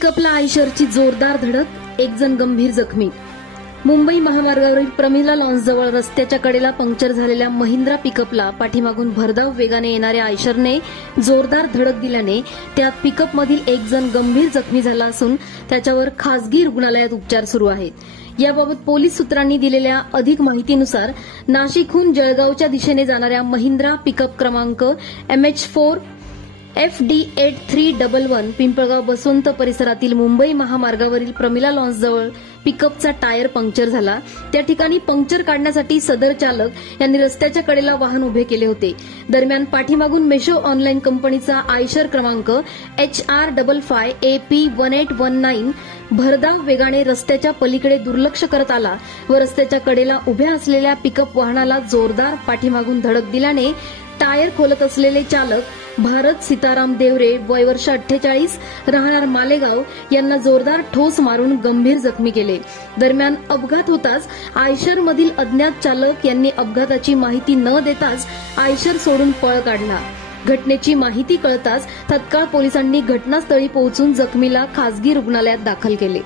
पिकअपला आयशरची जोरदार धडक, एक जण गंभीर जखमी। मुंबई महामार्गावरील प्रमिला लॉन्सजवळ रस्त्याच्या कडेला पंक्चर झालेल्या महिंद्रा पिकअपला पाठीमागून भरधाव वेगाने येणाऱ्या आयशरने जोरदार धडक दिल्याने त्यात पिकअपमधील एक जण गंभीर जखमी झाला असून त्याच्यावर खासगी रुग्णालयात उपचार सुरू आहेत। याबाबत पोलीस सूत्रांनी दिलेल्या अधिक माहितीनुसार नाशिकहून जळगावच्या दिशेने जाणाऱ्या महिंद्रा पिकअप क्रमांक MH4 FD8311 पिंपळगाव बसवंत परिसरातील मुंबई महामार्गावरील प्रमिला लॉन्सजवळ पिकअपचा टायर पंक्चर झाला। त्या ठिकाणी पंक्चर काढण्यासाठी सदर चालक यांनी रस्त्याच्या कडेला वाहन उभे केले होते। दरम्यान पाठीमागून मेशो ऑनलाईन कंपनीचा आयशर क्रमांक HR55 AP1819 भरधाव वेगाने रस्त्याच्या पलीकडे दुर्लक्ष करत आला व रस्त्याच्या कडेला उभ्या असलेल्या पिकअप वाहनाला जोरदार पाठीमागून धडक दिल्याने टायर खोलत असलेले चालक भारत सीताराम देवरे वय वर्ष 48 राहणार मालेगाव यांना जोरदार ठोस मारून गंभीर जखमी केले। दरम्यान अपघात होताच आयशरमधील अज्ञात चालक यांनी अपघाताची माहिती न देताच आयशर सोडून पळ काढला। घटनेची माहिती कळताच तत्काळ पोलिसांनी घटनास्थळी पोहोचून जखमीला खासगी रुग्णालयात दाखल केले।